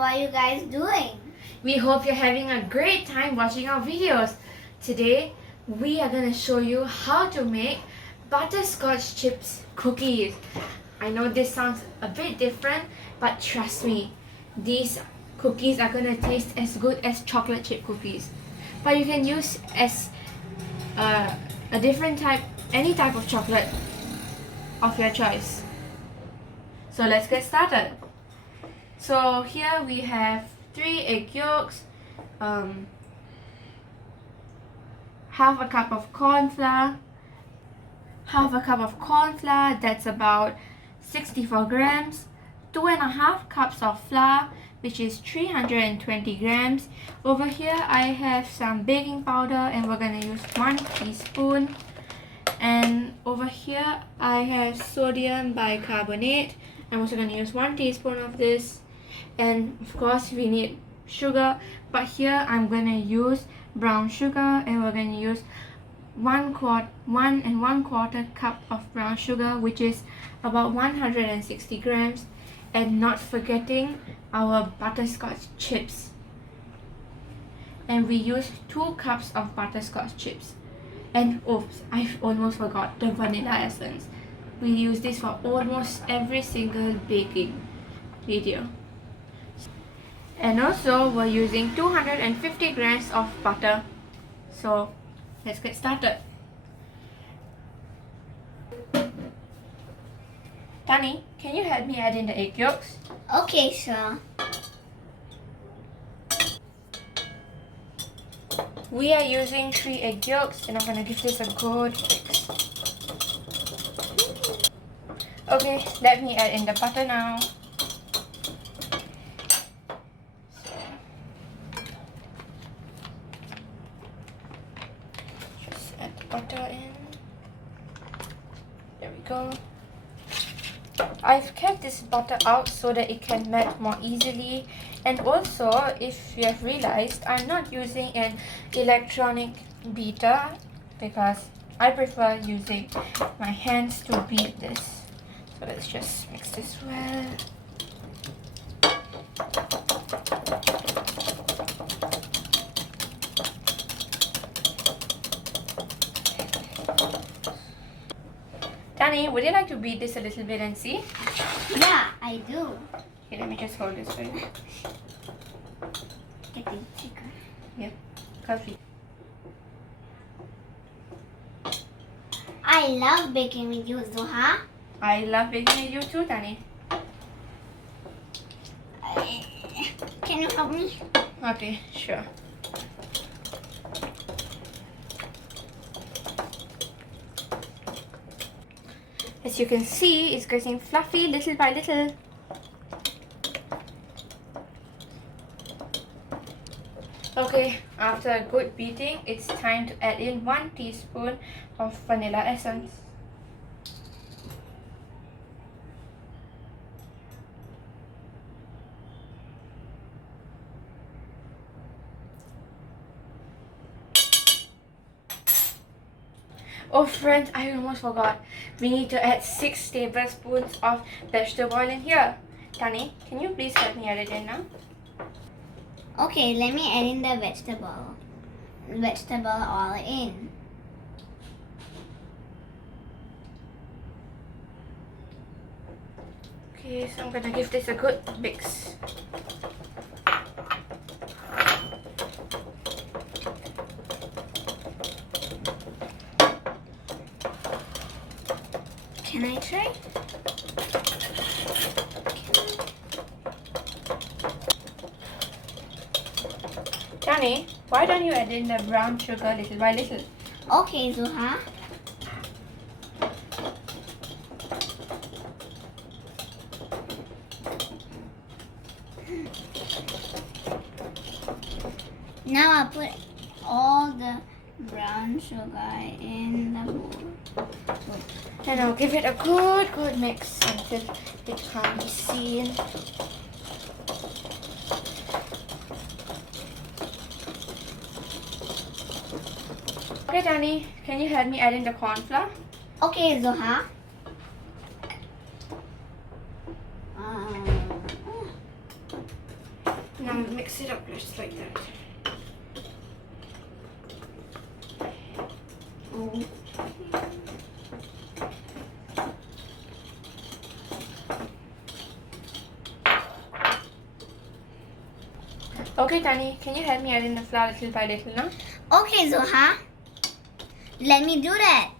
how are you guys doing? We hope you're having a great time watching our videos. Today, we are going to show you how to make butterscotch chips cookies. I know this sounds a bit different, but trust me, these cookies are going to taste as good as chocolate chip cookies. But you can use as a different type, any type of chocolate of your choice. So let's get started. So here we have 3 egg yolks, half a cup of corn flour, that's about 64 grams, 2.5 cups of flour, which is 320 grams. Over here I have some baking powder and we're going to use 1 teaspoon. And over here I have sodium bicarbonate. I'm also going to use 1 teaspoon of this. And of course we need sugar, but here I'm going to use brown sugar and we're going to use 1 1/4 cup of brown sugar, which is about 160 grams, and not forgetting our butterscotch chips. And we use 2 cups of butterscotch chips. And oops, I almost forgot the vanilla essence. We use this for almost every single baking video. And also we're using 250 grams of butter. So let's get started. Tani, can you help me add in the egg yolks? Okay, sure. We are using 3 egg yolks and I'm going to give this a good mix. Okay, let me add in the butter now. Just add the butter in. There we go. I've kept this butter out so that it can melt more easily, and also if you have realized, I'm not using an electronic beater because I prefer using my hands to beat this. So let's just mix this well. Tani, would you like to beat this a little bit and see? Yeah, I do. Okay, let me just hold this for you. Getting thicker. Yep, coffee. I love baking with you, Zuha. I love baking with you too, Tani. Can you help me? Okay, sure. As you can see, it's getting fluffy little by little. Okay, after a good beating, it's time to add in 1 teaspoon of vanilla essence. Oh friends, I almost forgot. We need to add 6 tablespoons of vegetable oil in here. Tani, can you please help me add it in now? Okay, let me add in the vegetable oil in. Okay, so I'm gonna give this a good mix. Can I try? Tani, why don't you add in the brown sugar little by little? Okay, Zuha. Now I'll put all the brown sugar in the bowl. And I'll give it a good mix until it can't be seen. Okay, Tani, can you help me add in the corn flour? Okay, Zuha. Now mix it up just like that. Oh. Okay, Tani, can you help me add in the flour little by little now? Okay, Zuha. Let me do that.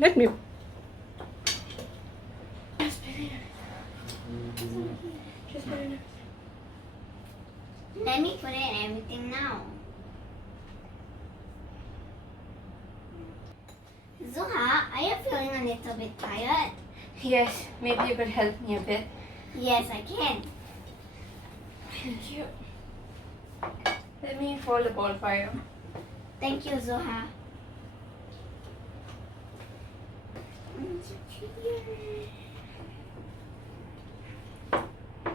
Let me. Let me put in everything now. Zuha, are you feeling a little bit tired? Yes, maybe you could help me a bit. Yes, I can. Thank you. Let me fold the bowl for you. Thank you, Zuha.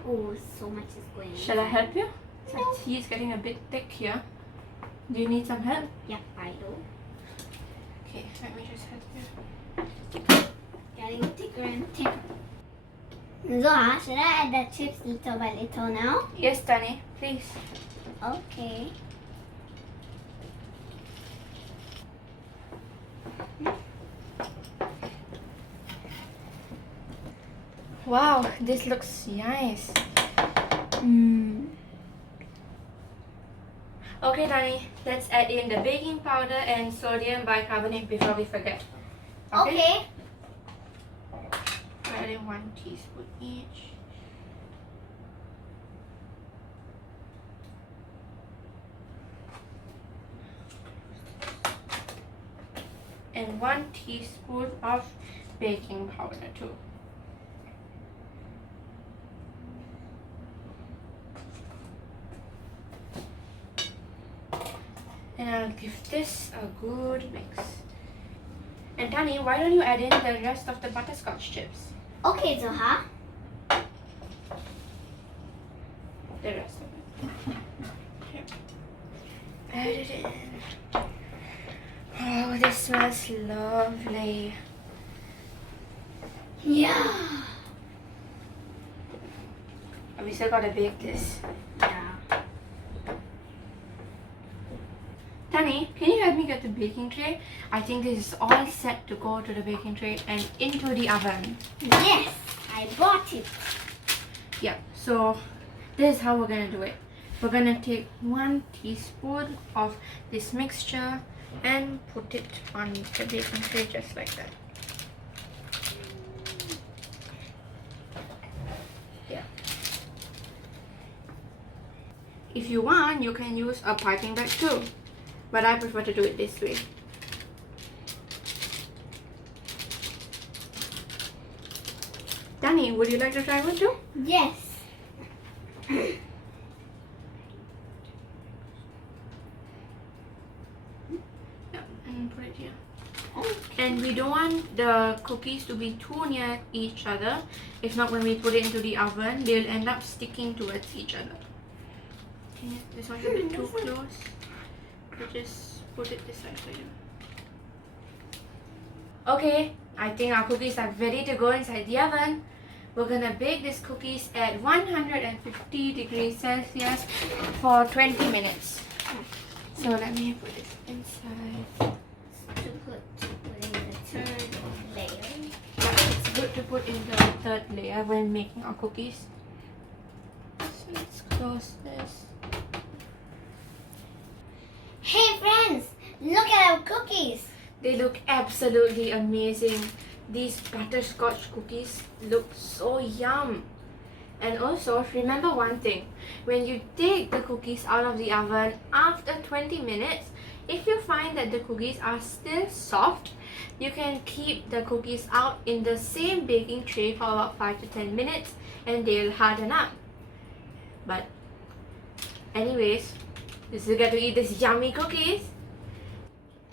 Oh, so much is going. Shall I help you? Since he's getting a bit thick here. Do you need some help? Yep, I do. Okay, let me just help you. Getting thicker and thicker. Zuha, should I add the chips little by little now? Yes, Tani, please. Okay. Wow, this looks nice. Okay, Tani, let's add in the baking powder and sodium bicarbonate before we forget. Okay. Add in 1 teaspoon each. And 1 teaspoon of baking powder too. And I'll give this a good mix. And Tani, why don't you add in the rest of the butterscotch chips? Okay, Zuha. The rest of it. Here. Add it in. Oh, this smells lovely. Yeah. We still gotta bake this. Yeah. Tani, can you help me get the baking tray? I think this is all set to go to the baking tray and into the oven. Yes, I bought it. Yeah, so this is how we're gonna do it. We're gonna take 1 teaspoon of this mixture and put it on the baking tray just like that. Yeah. If you want, you can use a piping bag too, but I prefer to do it this way. Tani, would you like to try one too? Yes. And put it here. Okay. And we don't want the cookies to be too near each other. If not, when we put it into the oven, they'll end up sticking towards each other. Okay, this one's a bit too close. So just put it this side for you. Okay, I think our cookies are ready to go inside the oven. We're gonna bake these cookies at 150 degrees Celsius for 20 minutes. So let me put this inside. To put in the third layer. Yeah, it's good to put in the third layer when making our cookies. So let's close this. Hey friends, look at our cookies. They look absolutely amazing. These butterscotch cookies look so yum. And also, remember one thing. When you take the cookies out of the oven after 20 minutes, If you find that the cookies are still soft, you can keep the cookies out in the same baking tray for about 5 to 10 minutes and they'll harden up. But anyways, you still get to eat these yummy cookies.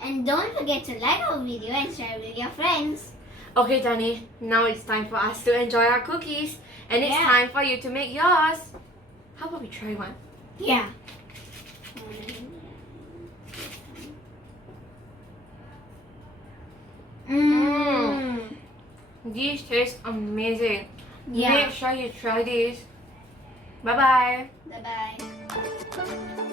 And don't forget to like our video and share with your friends. Okay, Tani, now it's time for us to enjoy our cookies. And it's Yeah. time for you to make yours. How about we try one? Yeah. These taste amazing. Yeah. Make sure you try these. Bye-bye. Bye-bye.